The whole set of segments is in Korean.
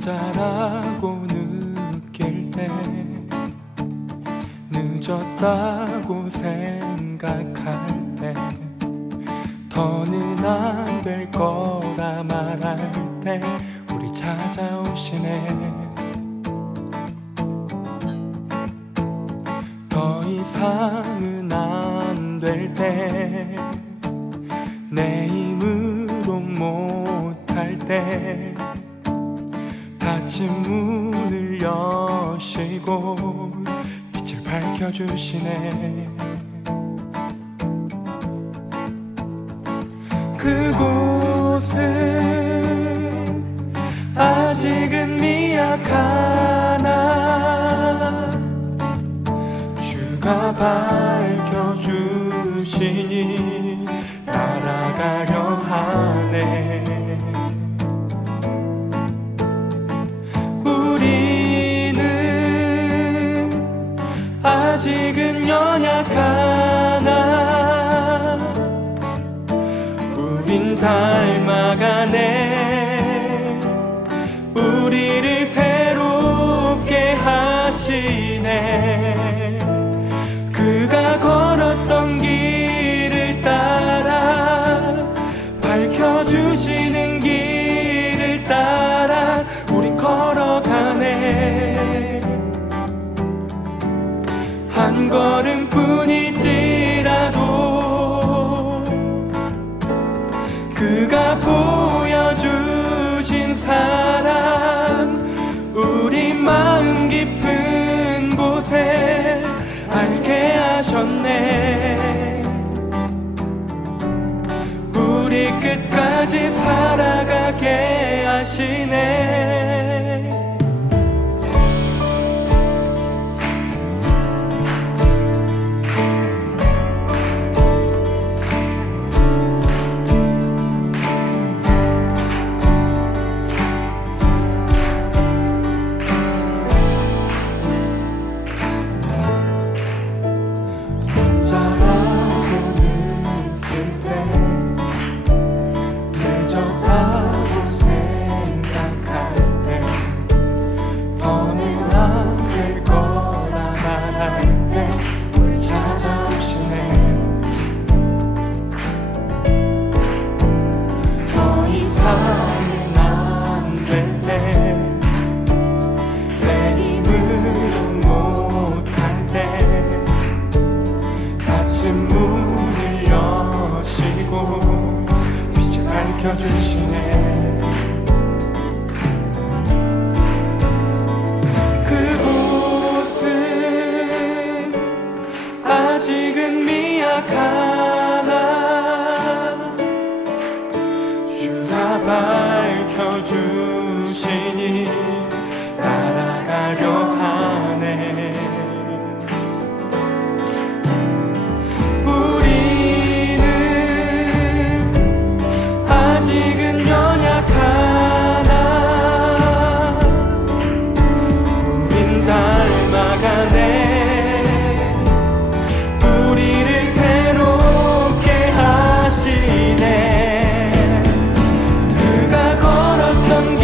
혼자라고 느낄 때, 늦었다고 생각할 때, 더는 안 될 거라 말할 때 우리 찾아오시네. 더 이상은 안 될 때, 내 힘으로 못할 때 닫힌 문을 여시고 빛을 밝혀주시네. 그곳은 아직은 미약하나 주가 밝혀주시니 따라가려 하네. 우리는 아직은 연약하나 우린 닮아가네. 우리를 새롭게 하시네. 그가 걸었던 길을 따라, 밝혀주시는 길을 따라 우린 걸어가네. 한 걸음뿐일지라도 그가 보여주신 사랑, 우리 마음 깊은 곳에 알게 하셨네. 우리 끝까지 살아가게 하시네. 밝혀주시네. 그곳은 아직은 미약하나 주가 밝혀주시니 따라가려 하네. 아직은 연약하나 우린 닮아가네. 우리를 새롭게 하시네. 그가 걸었던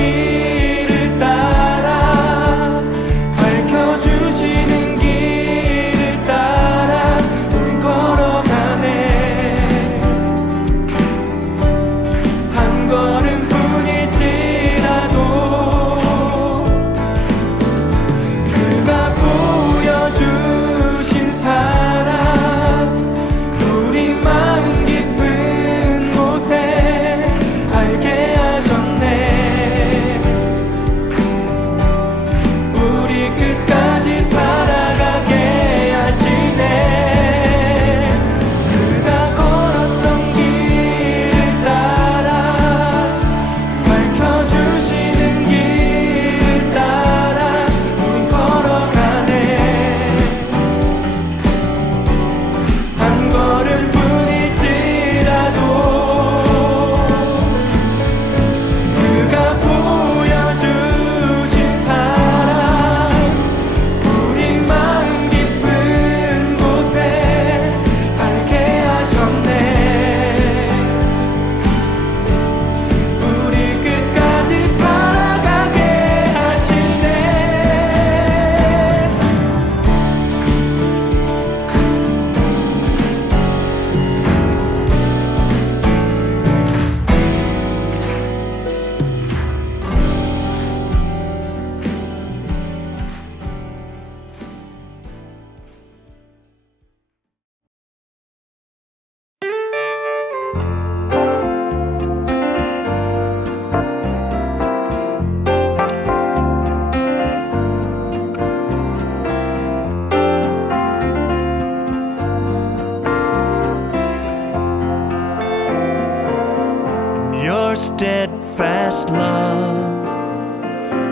steadfast love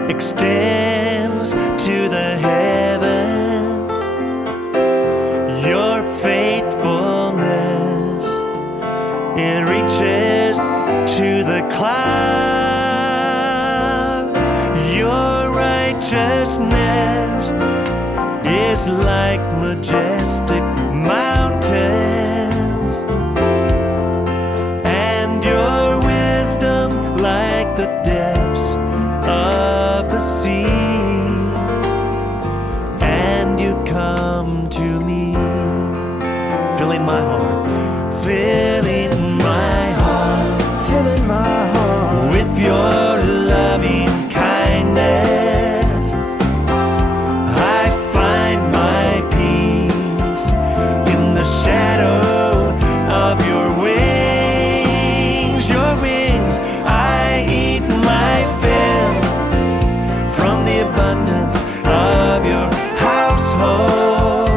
extends to the heavens. Your faithfulness, it reaches to the clouds. Your righteousness is like majestic mountains, and your wisdom like the depths of the sea. And you come to me, filling my heart, filling my heart, filling my heart with your loving kindness. I find my peace in the shadow of your wings. Your wings, I eat my fill from the abundance of your household,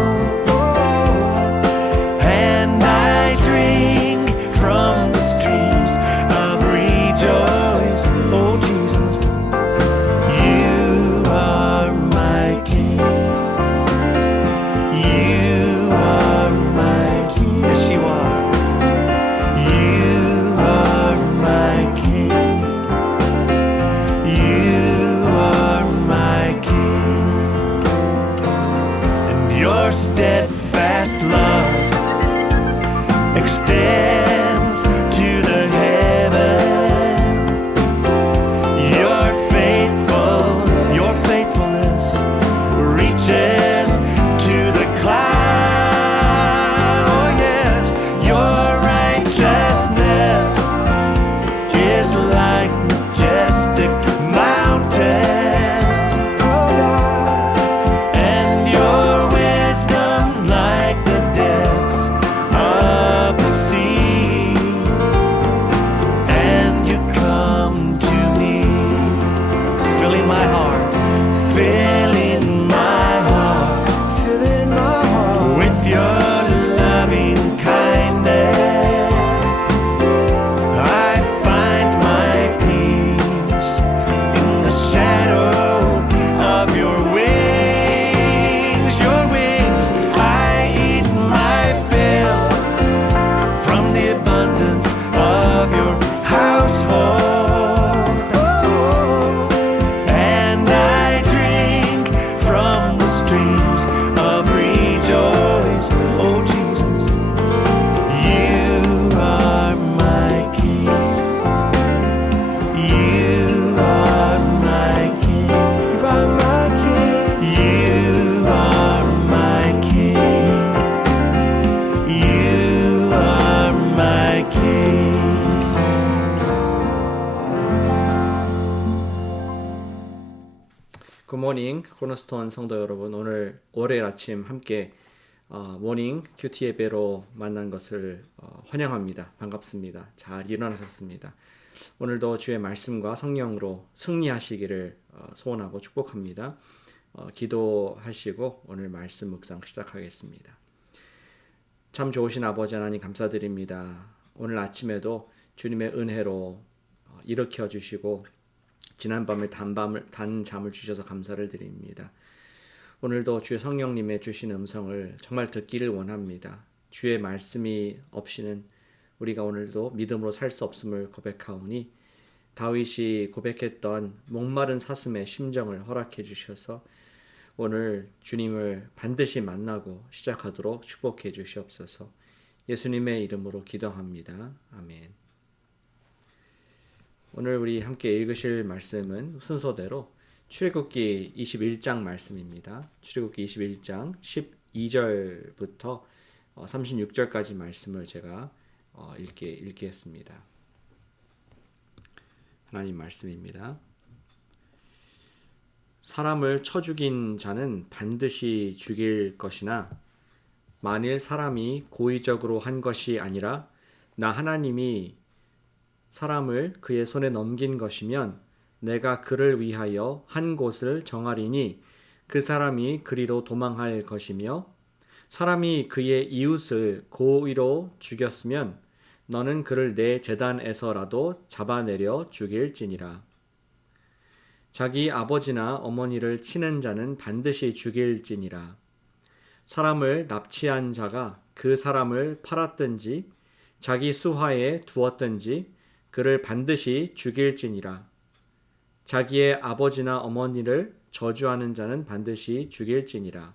and I drink from the streams of rejoice. Oh Jesus, you are my King. You are my King. Yes, you are. You are my King. You are my King. And your steadfast love extends to the heaven. Your faithfulness reaches to the clouds. Oh yes, your righteousness is like majestic mountains. Oh God, and your wisdom like the depths of the sea. And you come to me, filling my heart, filling my heart, filling my heart with your loving kindness. I find my peace in the shadow of your wings. Your wings, I eat my fill from the abundance of your household, and I drink from the streams of rejoice. Oh Jesus, you are my King. You are my King. You are my King. You are my King. You are my King. 굿모닝 코너스톤 성도 여러분, 오늘 월요일 아침 함께 모닝 큐티 예배로 만난 것을 환영합니다. 반갑습니다. 잘 일어나셨습니다. 오늘도 주의 말씀과 성령으로 승리하시기를 소원하고 축복합니다. 기도하시고 오늘 말씀 묵상 시작하겠습니다. 참 좋으신 아버지 하나님 감사드립니다. 오늘 아침에도 주님의 은혜로 일으켜 주시고 지난밤에 단 잠을 주셔서 감사를 드립니다. 오늘도 주의 성령님의 주신 음성을 정말 듣기를 원합니다. 주의 말씀이 없이는 우리가 오늘도 믿음으로 살 수 없음을 고백하오니 다윗이 고백했던 목마른 사슴의 심정을 허락해 주셔서 오늘 주님을 반드시 만나고 시작하도록 축복해 주시옵소서. 예수님의 이름으로 기도합니다. 아멘. 오늘 우리 함께 읽으실 말씀은 순서대로 출애굽기 21장 말씀입니다. 출애굽기 21장 12절부터 36절까지 말씀을 제가 읽겠습니다. 하나님 말씀입니다. 사람을 쳐 죽인 자는 반드시 죽일 것이나 만일 사람이 고의적으로 한 것이 아니라 나 하나님이 사람을 그의 손에 넘긴 것이면 내가 그를 위하여 한 곳을 정하리니 그 사람이 그리로 도망할 것이며 사람이 그의 이웃을 고의로 죽였으면 너는 그를 내 제단에서라도 잡아내려 죽일지니라. 자기 아버지나 어머니를 치는 자는 반드시 죽일지니라. 사람을 납치한 자가 그 사람을 팔았든지 자기 수하에 두었든지 그를 반드시 죽일지니라. 자기의 아버지나 어머니를 저주하는 자는 반드시 죽일지니라.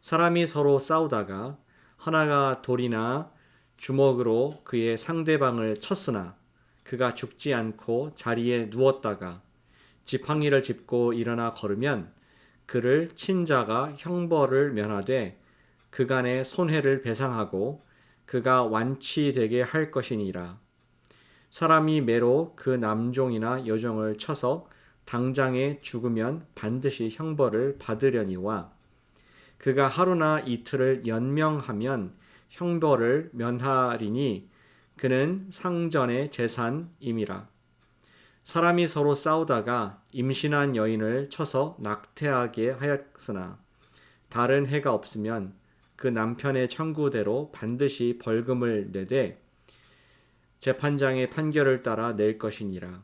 사람이 서로 싸우다가 하나가 돌이나 주먹으로 그의 상대방을 쳤으나 그가 죽지 않고 자리에 누웠다가 지팡이를 짚고 일어나 걸으면 그를 친 자가 형벌을 면하되 그간의 손해를 배상하고 그가 완치되게 할 것이니라. 사람이 매로 그 남종이나 여종을 쳐서 당장에 죽으면 반드시 형벌을 받으려니와 그가 하루나 이틀을 연명하면 형벌을 면하리니 그는 상전의 재산임이라. 사람이 서로 싸우다가 임신한 여인을 쳐서 낙태하게 하였으나 다른 해가 없으면 그 남편의 청구대로 반드시 벌금을 내되 재판장의 판결을 따라 낼 것이니라.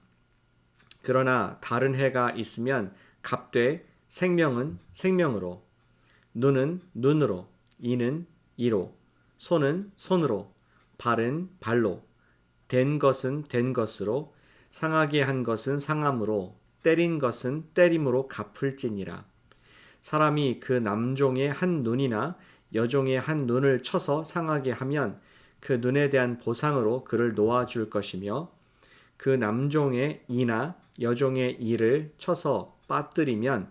그러나 다른 해가 있으면 값되 생명은 생명으로, 눈은 눈으로, 이는 이로, 손은 손으로, 발은 발로, 된 것은 된 것으로, 상하게 한 것은 상함으로, 때린 것은 때림으로 갚을지니라. 사람이 그 남종의 한 눈이나 여종의 한 눈을 쳐서 상하게 하면 그 눈에 대한 보상으로 그를 놓아줄 것이며 그 남종의 이나 여종의 이를 쳐서 빠뜨리면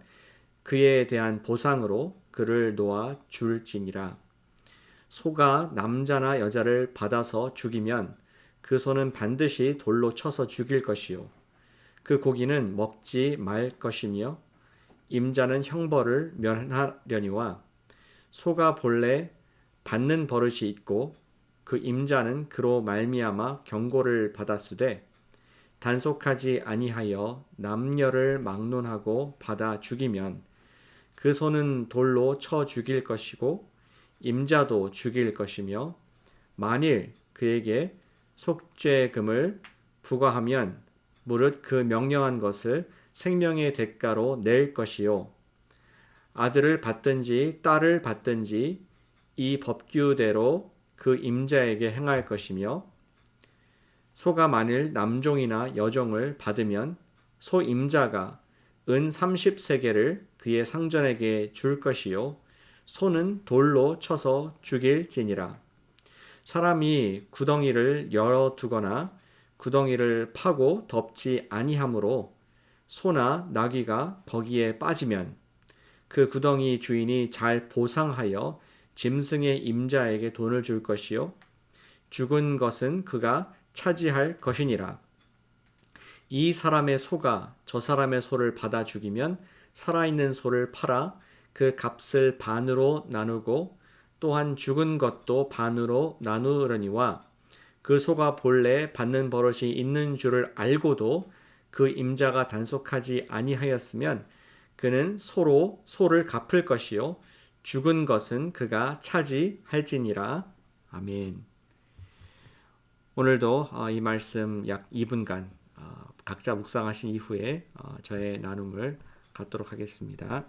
그에 대한 보상으로 그를 놓아줄지니라. 소가 남자나 여자를 받아서 죽이면 그 소는 반드시 돌로 쳐서 죽일 것이요 그 고기는 먹지 말 것이며 임자는 형벌을 면하려니와 소가 본래 받는 버릇이 있고 그 임자는 그로 말미암아 경고를 받았으되 단속하지 아니하여 남녀를 막론하고 받아 죽이면 그 소는 돌로 쳐 죽일 것이고 임자도 죽일 것이며 만일 그에게 속죄금을 부과하면 무릇 그 명령한 것을 생명의 대가로 낼 것이요 아들을 받든지 딸을 받든지 이 법규대로 그 임자에게 행할 것이며 소가 만일 남종이나 여종을 받으면 소 임자가 은 30세겔을 그의 상전에게 줄 것이요 소는 돌로 쳐서 죽일지니라. 사람이 구덩이를 열어두거나 구덩이를 파고 덮지 아니하므로 소나 나귀가 거기에 빠지면 그 구덩이 주인이 잘 보상하여 짐승의 임자에게 돈을 줄 것이요 죽은 것은 그가 차지할 것이니라. 이 사람의 소가 저 사람의 소를 받아 죽이면 살아있는 소를 팔아 그 값을 반으로 나누고 또한 죽은 것도 반으로 나누려니와 그 소가 본래 받는 버릇이 있는 줄을 알고도 그 임자가 단속하지 아니하였으면 그는 소로 소를 갚을 것이요 죽은 것은 그가 차지할지니라. 아멘. 오늘도 이 말씀 약 2분간 각자 묵상하신 이후에 저의 나눔을 갖도록 하겠습니다.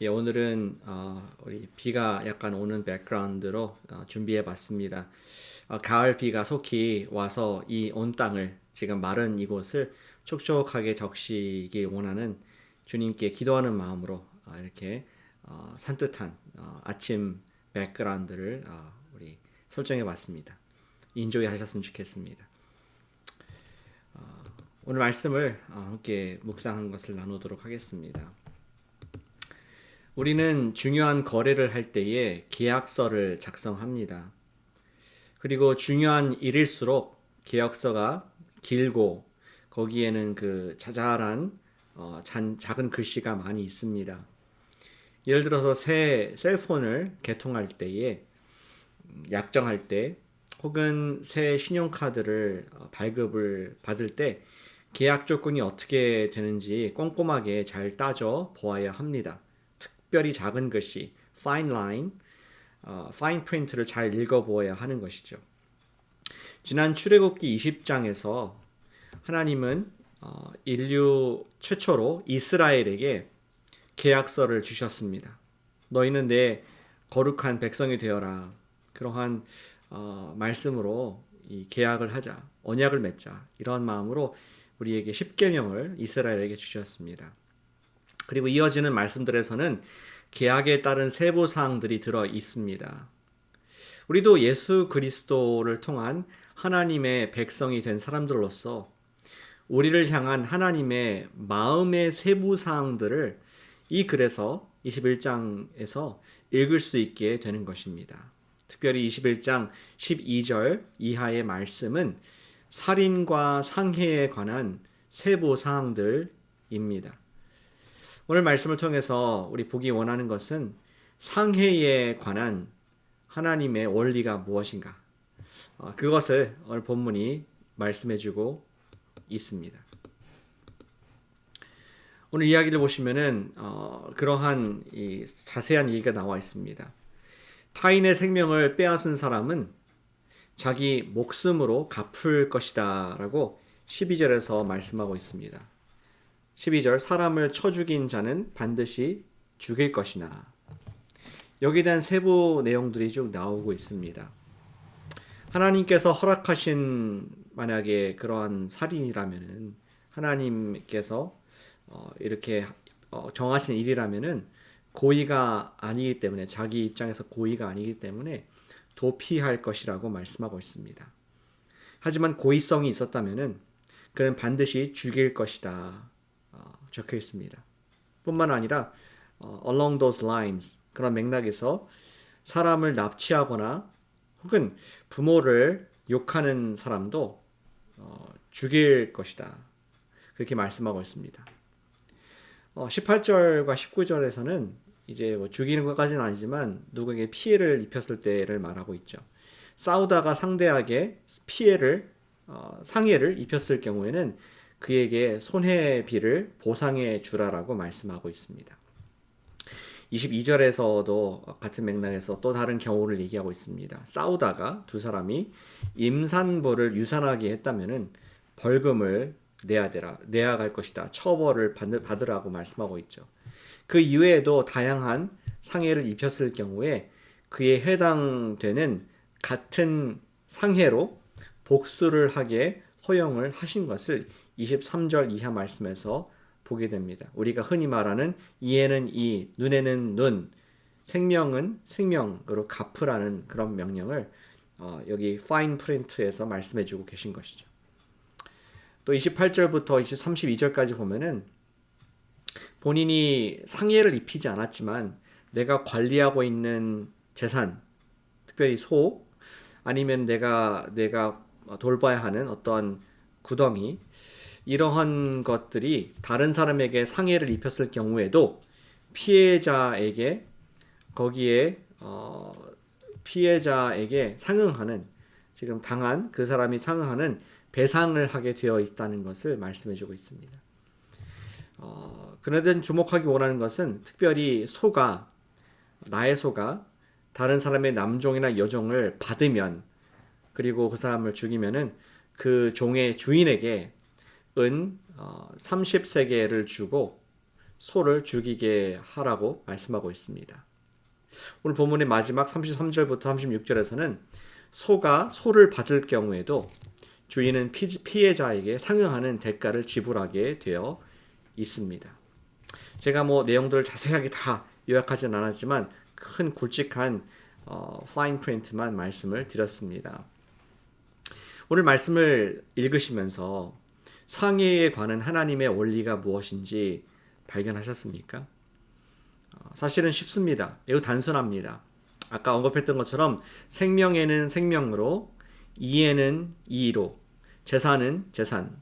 예, 오늘은 우리 비가 약간 오는 백그라운드로 준비해 봤습니다. 가을 비가 속히 와서 이 온 땅을 지금 마른 이곳을 촉촉하게 적시기 원하는 주님께 기도하는 마음으로 이렇게 산뜻한 아침 백그라운드를 우리 설정해 봤습니다. 인조이 하셨으면 좋겠습니다. 오늘 말씀을 함께 묵상한 것을 나누도록 하겠습니다. 우리는 중요한 거래를 할 때에 계약서를 작성합니다. 그리고 중요한 일일수록 계약서가 길고 거기에는 그 자잘한 작은 글씨가 많이 있습니다. 예를 들어서 새 셀폰을 개통할 때에 약정할 때 혹은 새 신용카드를 발급을 받을 때 계약 조건이 어떻게 되는지 꼼꼼하게 잘 따져 보아야 합니다. 특별히 작은 글씨, fine line, fine print를 잘 읽어보아야 하는 것이죠. 지난 출애굽기 20장에서 하나님은 인류 최초로 이스라엘에게 계약서를 주셨습니다. 너희는 내 거룩한 백성이 되어라. 그러한 말씀으로 이 계약을 하자, 언약을 맺자 이런 마음으로 우리에게 십계명을 이스라엘에게 주셨습니다. 그리고 이어지는 말씀들에서는 계약에 따른 세부 사항들이 들어 있습니다. 우리도 예수 그리스도를 통한 하나님의 백성이 된 사람들로서 우리를 향한 하나님의 마음의 세부 사항들을 이 글에서 21장에서 읽을 수 있게 되는 것입니다. 특별히 21장 12절 이하의 말씀은 살인과 상해에 관한 세부 사항들입니다. 오늘 말씀을 통해서 우리 보기 원하는 것은 상해에 관한 하나님의 원리가 무엇인가? 그것을 오늘 본문이 말씀해주고 있습니다. 오늘 이야기를 보시면은 그러한 이 자세한 얘기가 나와 있습니다. 타인의 생명을 빼앗은 사람은 자기 목숨으로 갚을 것이다 라고 12절에서 말씀하고 있습니다. 12절 사람을 쳐 죽인 자는 반드시 죽일 것이나 여기에 대한 세부 내용들이 쭉 나오고 있습니다. 하나님께서 허락하신 만약에 그러한 살인이라면은 하나님께서 이렇게 정하신 일이라면은 고의가 아니기 때문에 자기 입장에서 고의가 아니기 때문에 도피할 것이라고 말씀하고 있습니다. 하지만 고의성이 있었다면은 그는 반드시 죽일 것이다 적혀 있습니다. 뿐만 아니라 along those lines 그런 맥락에서 사람을 납치하거나 혹은 부모를 욕하는 사람도 죽일 것이다 그렇게 말씀하고 있습니다. 18절과 19절에서는 이제 뭐 죽이는 것까지는 아니지만 누구에게 피해를 입혔을 때를 말하고 있죠. 싸우다가 상대에게 상해를 입혔을 경우에는 그에게 손해비를 보상해 주라라고 말씀하고 있습니다. 22절에서도 같은 맥락에서 또 다른 경우를 얘기하고 있습니다. 싸우다가 두 사람이 임산부를 유산하게 했다면은 벌금을 내야 갈 것이다. 처벌을 받으라고 말씀하고 있죠. 그 이외에도 다양한 상해를 입혔을 경우에 그에 해당되는 같은 상해로 복수를 하게 허용을 하신 것을 23절 이하 말씀에서 보게 됩니다. 우리가 흔히 말하는 이에는 이, 눈에는 눈, 생명은 생명으로 갚으라는 그런 명령을 여기 파인 프린트에서 말씀해주고 계신 것이죠. 또 28절부터 32절까지 보면은 본인이 상해를 입히지 않았지만 내가 관리하고 있는 재산, 특별히 소, 아니면 내가 돌봐야 하는 어떤 구덩이, 이러한 것들이 다른 사람에게 상해를 입혔을 경우에도 피해자에게 상응하는, 지금 당한 그 사람이 상응하는 배상을 하게 되어 있다는 것을 말씀해주고 있습니다. 그러든 주목하기 원하는 것은 특별히 나의 소가 다른 사람의 남종이나 여종을 받으면, 그리고 그 사람을 죽이면은 그 종의 주인에게 은 30세겔을 주고 소를 죽이게 하라고 말씀하고 있습니다. 오늘 본문의 마지막 33절부터 36절에서는 소가 소를 받을 경우에도 주인은 피해자에게 상응하는 대가를 지불하게 되어 있습니다. 제가 내용들을 자세하게 다 요약하진 않았지만 큰 굵직한 파인 프린트만 말씀을 드렸습니다. 오늘 말씀을 읽으시면서 상해에 관한 하나님의 원리가 무엇인지 발견하셨습니까? 사실은 쉽습니다. 매우 단순합니다. 아까 언급했던 것처럼 생명에는 생명으로, 이에는 이로, 재산은 재산,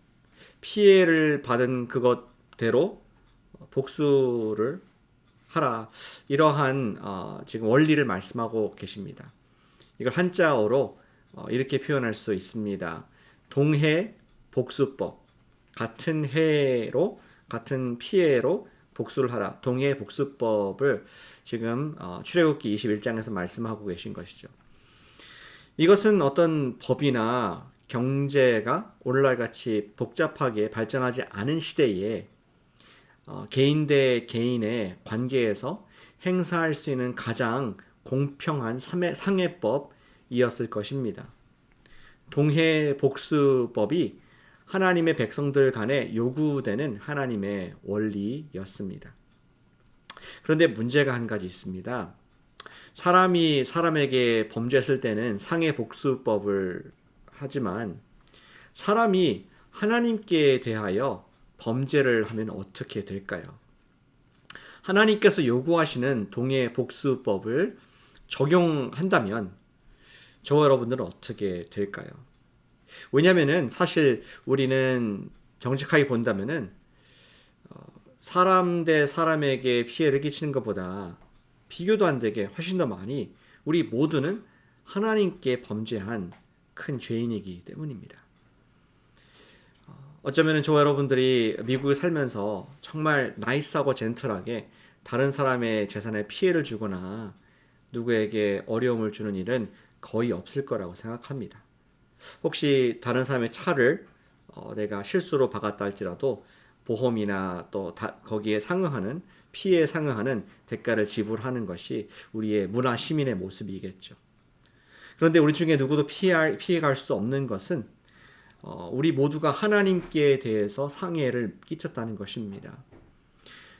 피해를 받은 그것대로 복수를 하라. 이러한 지금 원리를 말씀하고 계십니다. 이걸 한자어로 이렇게 표현할 수 있습니다. 동해 복수법. 같은 해로 같은 피해로 복수를 하라. 동해 복수법을 지금 출애굽기 21장에서 말씀하고 계신 것이죠. 이것은 어떤 법이나 경제가 오늘날 같이 복잡하게 발전하지 않은 시대에 개인 대 개인의 관계에서 행사할 수 있는 가장 공평한 상해법이었을 것입니다. 동해 복수법이 하나님의 백성들 간에 요구되는 하나님의 원리였습니다. 그런데 문제가 한 가지 있습니다. 사람이 사람에게 범죄했을 때는 상해 복수법을 하지만 사람이 하나님께 대하여 범죄를 하면 어떻게 될까요? 하나님께서 요구하시는 동해 복수법을 적용한다면 저와 여러분들은 어떻게 될까요? 왜냐하면 사실 우리는 정직하게 본다면은 사람 대 사람에게 피해를 끼치는 것보다 비교도 안 되게 훨씬 더 많이 우리 모두는 하나님께 범죄한 큰 죄인이기 때문입니다. 어쩌면 저와 여러분들이 미국에 살면서 정말 나이스하고 젠틀하게 다른 사람의 재산에 피해를 주거나 누구에게 어려움을 주는 일은 거의 없을 거라고 생각합니다. 혹시 다른 사람의 차를 내가 실수로 박았다 할지라도 보험이나 또 거기에 상응하는 피해에 상응하는 대가를 지불하는 것이 우리의 문화 시민의 모습이겠죠. 그런데 우리 중에 누구도 피해갈 수 없는 것은 우리 모두가 하나님께 대해서 상해를 끼쳤다는 것입니다.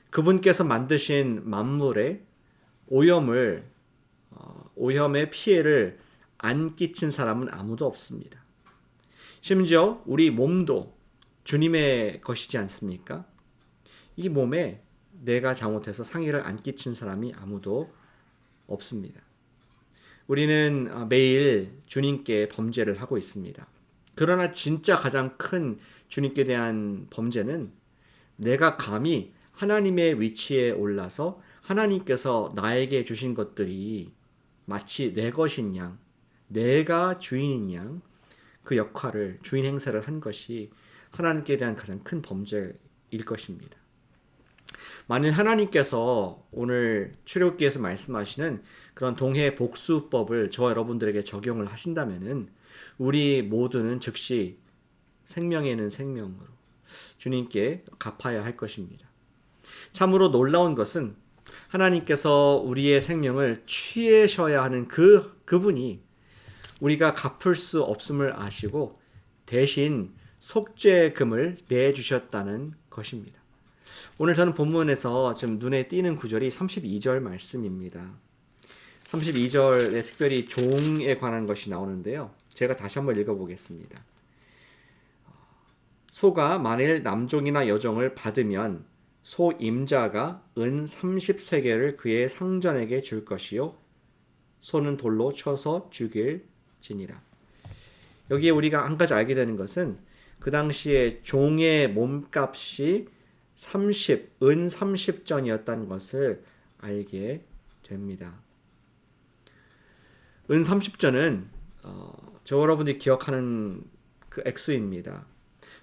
그분께서 만드신 만물의 오염의 피해를 안 끼친 사람은 아무도 없습니다. 심지어 우리 몸도 주님의 것이지 않습니까? 이 몸에 내가 잘못해서 상해를 안 끼친 사람이 아무도 없습니다. 우리는 매일 주님께 범죄를 하고 있습니다. 그러나 진짜 가장 큰 주님께 대한 범죄는 내가 감히 하나님의 위치에 올라서 하나님께서 나에게 주신 것들이 마치 내 것인 양, 내가 주인인 양 그 역할을, 주인 행세를 한 것이 하나님께 대한 가장 큰 범죄일 것입니다. 만일 하나님께서 오늘 출애굽기에서 말씀하시는 그런 동해 복수법을 저와 여러분들에게 적용을 하신다면은 우리 모두는 즉시 생명에는 생명으로 주님께 갚아야 할 것입니다. 참으로 놀라운 것은 하나님께서 우리의 생명을 취하셔야 하는 그분이 우리가 갚을 수 없음을 아시고 대신 속죄금을 내주셨다는 것입니다. 오늘 저는 본문에서 좀 눈에 띄는 구절이 32절 말씀입니다. 32절에 특별히 종에 관한 것이 나오는데요. 제가 다시 한번 읽어보겠습니다. 소가 만일 남종이나 여종을 받으면 소 임자가 은 30세겔을 그의 상전에게 줄 것이요 소는 돌로 쳐서 죽일지니라. 여기에 우리가 한 가지 알게 되는 것은 그 당시에 종의 몸값이 은 30전이었다는 것을 알게 됩니다. 은 30전은 저 여러분들이 기억하는 그 액수입니다.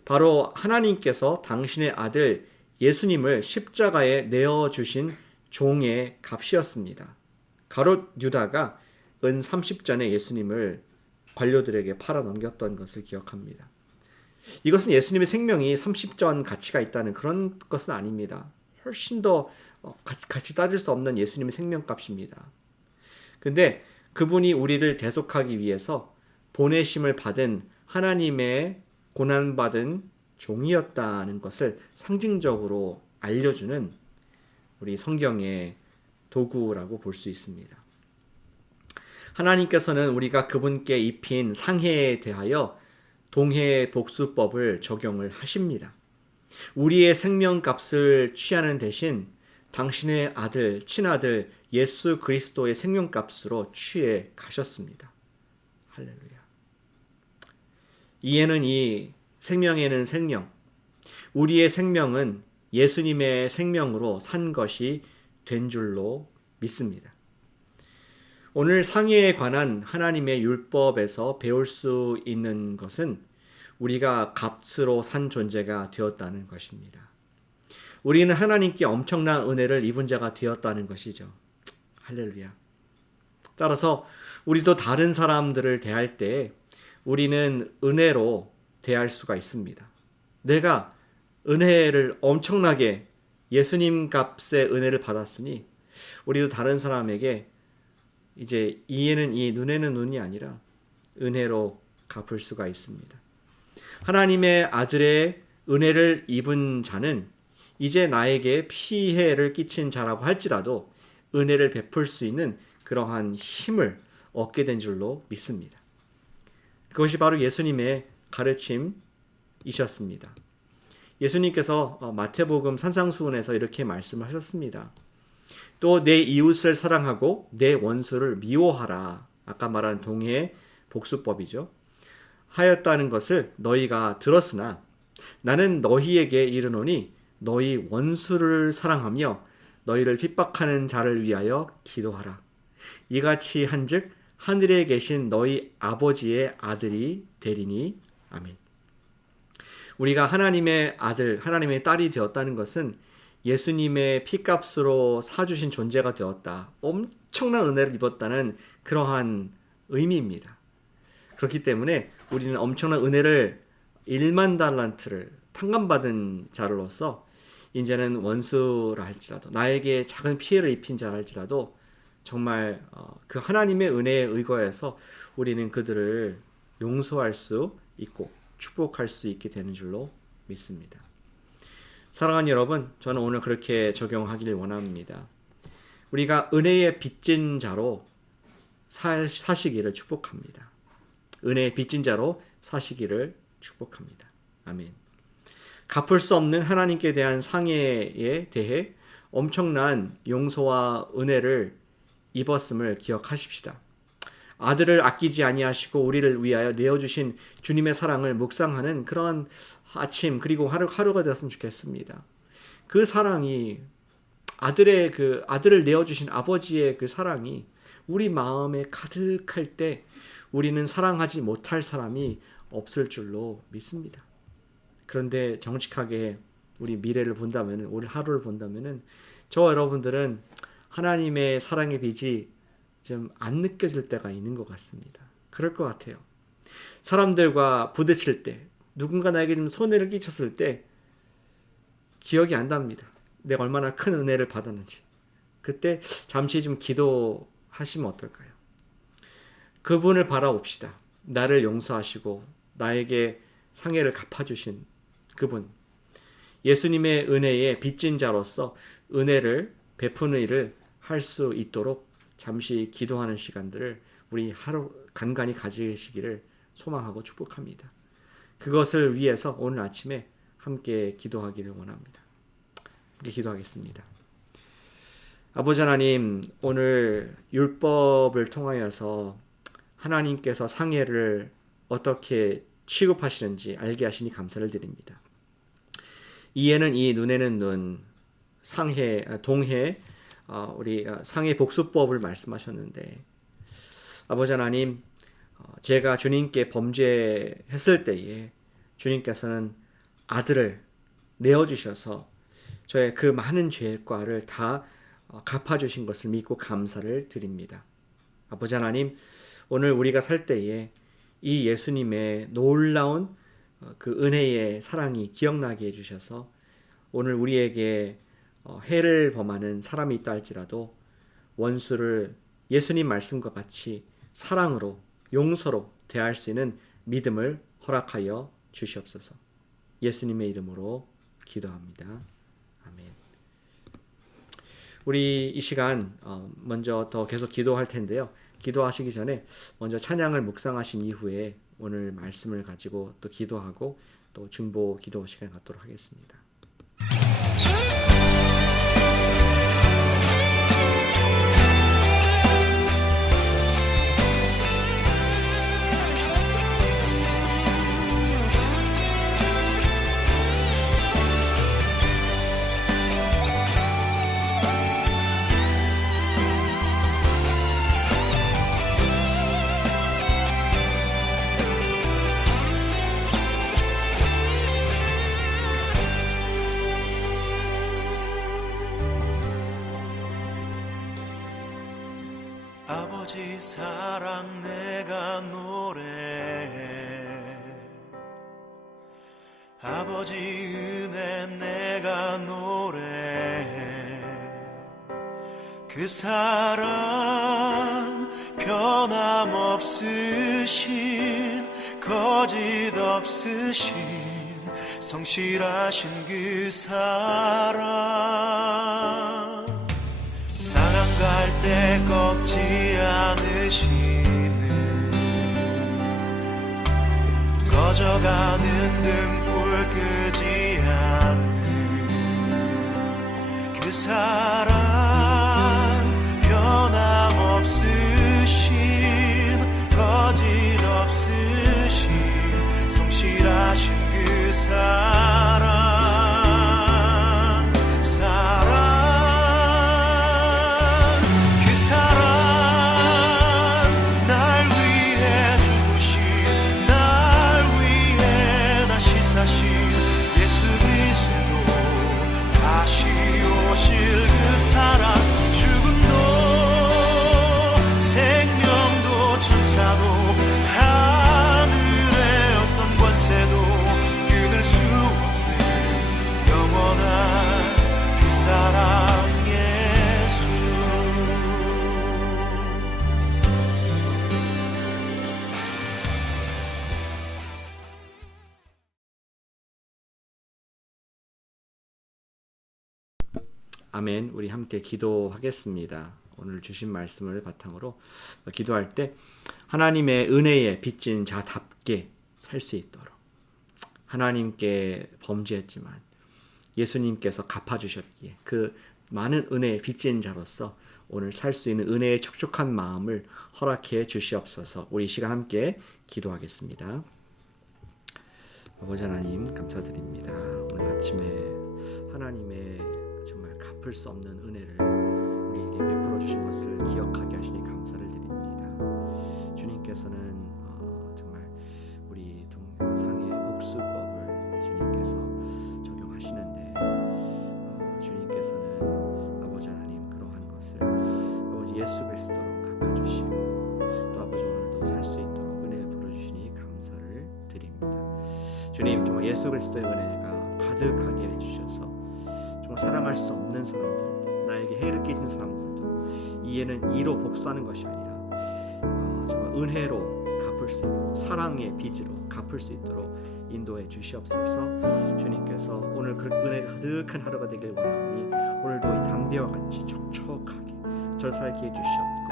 바로 하나님께서 당신의 아들 예수님을 십자가에 내어주신 종의 값이었습니다. 가롯 유다가 은 30전에 예수님을 관료들에게 팔아넘겼던 것을 기억합니다. 이것은 예수님의 생명이 30전 가치가 있다는 그런 것은 아닙니다. 훨씬 더 같이 따질 수 없는 예수님의 생명값입니다. 근데 그분이 우리를 대속하기 위해서 보내심을 받은 하나님의 고난받은 종이었다는 것을 상징적으로 알려주는 우리 성경의 도구라고 볼 수 있습니다. 하나님께서는 우리가 그분께 입힌 상해에 대하여 동해 복수법을 적용을 하십니다. 우리의 생명값을 취하는 대신 당신의 아들, 친아들 예수 그리스도의 생명값으로 취해 가셨습니다. 할렐루야. 이에는 이, 생명에는 생명. 우리의 생명은 예수님의 생명으로 산 것이 된 줄로 믿습니다. 오늘 상해에 관한 하나님의 율법에서 배울 수 있는 것은 우리가 값으로 산 존재가 되었다는 것입니다. 우리는 하나님께 엄청난 은혜를 입은 자가 되었다는 것이죠. 할렐루야. 따라서 우리도 다른 사람들을 대할 때 우리는 은혜로 대할 수가 있습니다. 내가 은혜를 엄청나게 예수님 값의 은혜를 받았으니 우리도 다른 사람에게 이제 이에는 이, 눈에는 눈이 아니라 은혜로 갚을 수가 있습니다. 하나님의 아들의 은혜를 입은 자는 이제 나에게 피해를 끼친 자라고 할지라도 은혜를 베풀 수 있는 그러한 힘을 얻게 된 줄로 믿습니다. 그것이 바로 예수님의 가르침이셨습니다. 예수님께서 마태복음 산상수훈에서 이렇게 말씀하셨습니다. 또 내 이웃을 사랑하고 내 원수를 미워하라. 아까 말한 동해 복수법이죠. 하였다는 것을 너희가 들었으나 나는 너희에게 이르노니 너희 원수를 사랑하며 너희를 핍박하는 자를 위하여 기도하라. 이같이 한즉 하늘에 계신 너희 아버지의 아들이 되리니. 아멘. 우리가 하나님의 아들, 하나님의 딸이 되었다는 것은 예수님의 피값으로 사주신 존재가 되었다. 엄청난 은혜를 입었다는 그러한 의미입니다. 그렇기 때문에 우리는 엄청난 은혜를 1만 달란트를 탕감받은 자로서 이제는 원수라 할지라도 나에게 작은 피해를 입힌 자라 할지라도 정말 그 하나님의 은혜에 의거해서 우리는 그들을 용서할 수 있고 축복할 수 있게 되는 줄로 믿습니다. 사랑하는 여러분, 저는 오늘 그렇게 적용하기를 원합니다. 우리가 은혜의 빚진 자로 사시기를 축복합니다. 은혜의 빚진 자로 사시기를 축복합니다. 아멘. 갚을 수 없는 하나님께 대한 상해에 대해 엄청난 용서와 은혜를 입었음을 기억하십시다. 아들을 아끼지 아니하시고 우리를 위하여 내어주신 주님의 사랑을 묵상하는 그런 아침 그리고 하루가 되었으면 좋겠습니다. 그 사랑이 아들을 내어주신 아버지의 그 사랑이 우리 마음에 가득할 때 우리는 사랑하지 못할 사람이 없을 줄로 믿습니다. 그런데 정직하게 우리 미래를 본다면, 오늘 하루를 본다면 저와 여러분들은 하나님의 사랑의 빚이 좀 안 느껴질 때가 있는 것 같습니다. 그럴 것 같아요. 사람들과 부딪힐 때, 누군가 나에게 좀 손해를 끼쳤을 때 기억이 안 납니다. 내가 얼마나 큰 은혜를 받았는지. 그때 잠시 좀 기도하시면 어떨까요? 그분을 바라봅시다. 나를 용서하시고 나에게 상해를 갚아주신 그분, 예수님의 은혜에 빚진 자로서 은혜를 베푸는 일을 할 수 있도록 잠시 기도하는 시간들을 우리 하루 간간히 가지시기를 소망하고 축복합니다. 그것을 위해서 오늘 아침에 함께 기도하기를 원합니다. 함께 기도하겠습니다. 아버지 하나님, 오늘 율법을 통하여서 하나님께서 상해를 어떻게 취급하시는지 알게 하시니 감사를 드립니다. 이에는 이, 눈에는 눈, 동해, 우리 상해 복수법을 말씀하셨는데, 아버지 하나님, 제가 주님께 범죄했을 때에 주님께서는 아들을 내어주셔서 저의 그 많은 죄과를 다 갚아주신 것을 믿고 감사를 드립니다. 아버지 하나님, 오늘 우리가 살 때에 이 예수님의 놀라운 그 은혜의 사랑이 기억나게 해주셔서 오늘 우리에게 해를 범하는 사람이 있다 할지라도 원수를 예수님 말씀과 같이 사랑으로 용서로 대할 수 있는 믿음을 허락하여 주시옵소서. 예수님의 이름으로 기도합니다. 아멘. 우리 이 시간 먼저 더 계속 기도할 텐데요. 기도하시기 전에 먼저 찬양을 묵상하신 이후에 오늘 말씀을 가지고 또 기도하고 또 중보 기도 시간 갖도록 하겠습니다. 아버지 사랑 내가 노래해, 아버지 은혜 내가 노래해. 그 사랑 변함없으신 거짓 없으신 성실하신 그 사랑, 상한 갈 때 꺾지 않으시는, 꺼져가는 등불 끄지 않는 그 사랑, 변함없으신 거짓 없으신 성실하신 그 사랑, 예수 그리스도 다시 오실 그 사랑, 죽음도 생명도 천사도 하늘의 어떤 권세도 끊을 수 없는 영원한 그 사랑 예수. 아멘. 우리 함께 기도하겠습니다. 오늘 주신 말씀을 바탕으로 기도할 때 하나님의 은혜에 빚진 자답게 살 수 있도록, 하나님께 범죄했지만 예수님께서 갚아주셨기에 그 많은 은혜에 빚진 자로서 오늘 살 수 있는 은혜의 촉촉한 마음을 허락해 주시옵소서. 우리 이 시간 함께 기도하겠습니다. 아버지 하나님 감사드립니다. 오늘 아침에 하나님의 정말 갚을 수 없는 은혜를 우리에게 베풀어 주신 것을 기억하게 하시니 감사를 드립니다. 주님께서는 정말 우리 동상의 복수법을 주님께서 적용하시는데 주님께서는 아버지 하나님 그러한 것을 아버지 예수 그리스도로 갚아주시고 또 아버지 오늘도 살 수 있도록 은혜 베풀어 주시니 감사를 드립니다. 주님 정말 예수 그리스도의 은혜가 가득하게 해주셔서 정말 사랑할 수 없는 사람들, 나에게 해를 끼친 사람들도 이에는 이로 복수하는 것이 아니라 정말 은혜로 갚을 수 있도록, 사랑의 빚으로 갚을 수 있도록 인도해 주시옵소서. 주님께서 오늘 그 은혜가 가득한 하루가 되길 원하오니 오늘도 이 담배와 같이 촉촉하게 절 살게 해주시옵고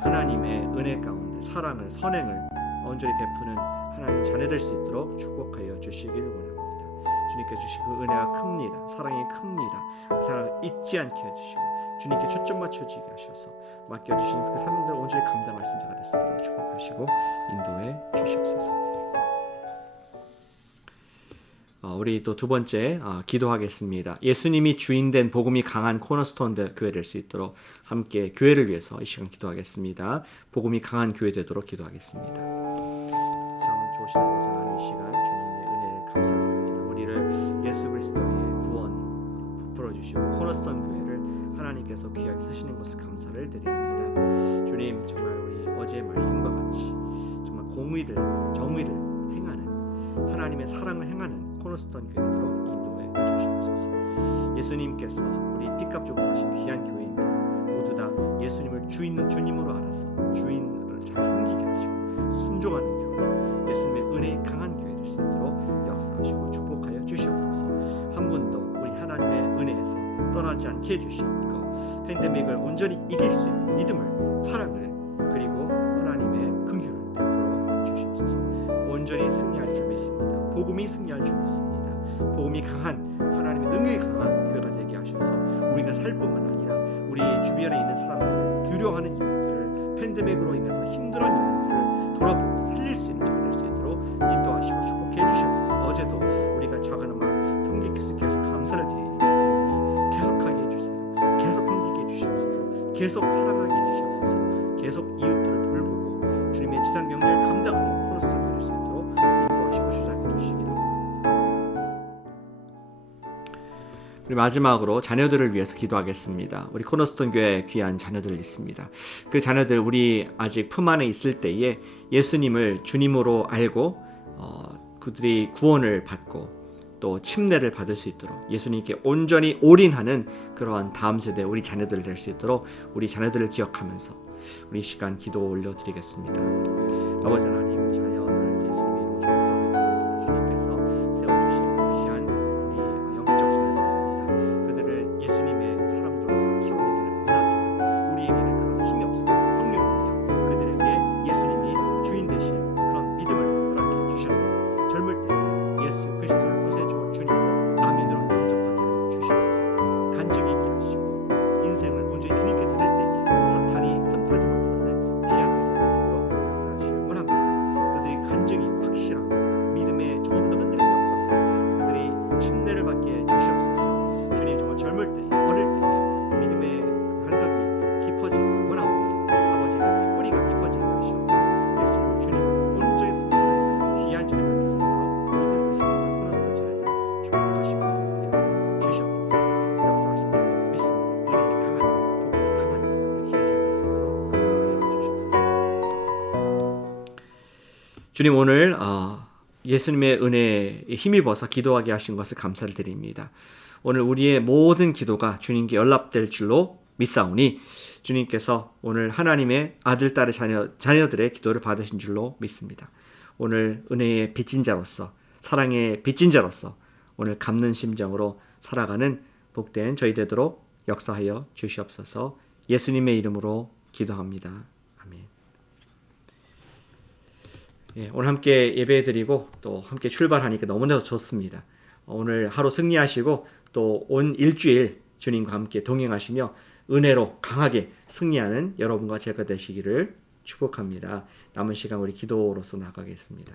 하나님의 은혜 가운데 사랑을, 선행을 온전히 베푸는 하나님의 자녀될 수 있도록 축복하여 주시길 원합니다. 주님께서 주신 그 은혜가 큽니다. 사랑이 큽니다. 그 사랑을 잊지 않게 해주시고 주님께 초점 맞춰지게 하셔서 맡겨주신 그 사명들을 온전히 감당할 수 있는 자가 될 수 있도록 축복하시고 인도해 주시옵소서. 우리 또 두 번째 기도하겠습니다. 예수님이 주인된 복음이 강한 코너스톤 교회 될 수 있도록 함께 교회를 위해서 이 시간 기도하겠습니다. 복음이 강한 교회 되도록 기도하겠습니다. 참 좋으신 아버지 하나님, 이 시간 주님의 은혜를 감사드립니다. 우리를 예수 그리스도의 구원 베풀어 주시고 코너스톤 교회를 하나님께서 귀하게 쓰시는 것을 감사를 드립니다. 주님 정말 우리 어제의 말씀과 같이 정말 공의를, 정의를 행하는, 하나님의 사랑을 행하는 코너스톤 교회로 인도해 주시옵소서. 예수님께서 우리 빚값 주고 사신 귀한 교회입니다. 모두 다 예수님을 주님으로 알아서 주인을 잘 섬기게 하시고 순종하는 교회, 예수님의 은혜의 강한 교회 될 수 있도록 역사하시고 축복하여 주시옵소서. 한 분도 우리 하나님의 은혜에서 떠나지 않게 해주시옵고 팬데믹을 온전히 이길 수 있는 믿음을, 사랑을, 그리고 하나님의 긍휼을 베풀어 주시옵소서. 온전히 승리할 줄 믿습니다. 복음이 승리할 줄 믿습니다. 복음이 강한, 하나님의 능력이 강한 교회가 되게 하셔서 우리가 살 뿐만 아니라 우리 주변에 있는 사람들을, 두려워하는 이웃들을, 팬데믹으로 인해서 힘들어하는 이웃들을 돌아보고 살릴 수 있는 자가 될 수 있도록 인도하시고 축복해 주시옵소서. 어제도 우리가 작은 말 섬길 수 있게 하신 감사를 드리니 계속하게 해주세요. 계속 섬기게 해주시옵소서. 계속 사랑하게 해주시옵소서. 계속 이웃들을 돌보고 주님의 지상 명령을 감당하는 코너스톤 될 수 있도록 인도하시고 주장해 주시기를 원합니다. 우리 마지막으로 자녀들을 위해서 기도하겠습니다. 우리 코너스톤 교회 귀한 자녀들 있습니다. 그 자녀들 우리 아직 품 안에 있을 때에 예수님을 주님으로 알고 그들이 구원을 받고 또 침례를 받을 수 있도록 예수님께 온전히 올인하는 그러한 다음 세대 우리 자녀들 될 수 있도록 우리 자녀들을 기억하면서 우리 시간 기도 올려드리겠습니다. 아버지 하나님, 자녀들 예수님의 이름으로 축복합니다. 주님께서 세워주신 귀한 우리 영적 자녀들입니다. 그들을 예수님의 사람들로서 키워내기를 원하지만 우리에게는 그런 힘이 없습니다. 성령님이여 그들에게 예수님이 주인 되신 그런 믿음을 허락해 주셔서 젊을 때 예수 그리스도를 구세주 주님으로 아멘으로 영접하게 하여 주시옵소서. 간증이 있게 하시고 인생을 온전히 주님께 드릴 때에 사탄이 틈타지 못하는 귀한 아이들 될 수 있도록 역사하시길 원합니다. 그들이 간증이 확실하고 믿음에 조금 더 흔들림이 없어서 그들이 침례를 받게 해 주시옵소서. 주님 정말 젊을 때, 어릴 때에 믿음의 한석이 깊어지기 원하오니 아버지의 뿌리가 깊어지게 하시고 예수님을 주님으로 온전히 섬기는 귀한 자녀들 될 수 있도록 모든 의식을 코너스톤 자녀들 축복하시고 인도하여 주시옵소서. 역사하신 줄 믿습니다. 은혜의 강한, 복음이 강한 우리 귀한 자녀들 될 수 있도록 역사하여 주시옵소서. 주님, 오늘 예수님의 은혜에 힘입어서 기도하게 하신 것을 감사를 드립니다. 오늘 우리의 모든 기도가 주님께 연락될 줄로 믿사오니 주님께서 오늘 하나님의 아들, 딸의 자녀들의 기도를 받으신 줄로 믿습니다. 오늘 은혜의 빚진 자로서, 사랑의 빚진 자로서 오늘 갚는 심정으로 살아가는 복된 저희 되도록 역사하여 주시옵소서. 예수님의 이름으로 기도합니다. 아멘. 오늘 함께 예배드리고 또 함께 출발하니까 너무나도 좋습니다. 오늘 하루 승리하시고 또 온 일주일 주님과 함께 동행하시며 은혜로 강하게 승리하는 여러분과 제가 되시기를 축복합니다. 남은 시간 우리 기도로서 나가겠습니다.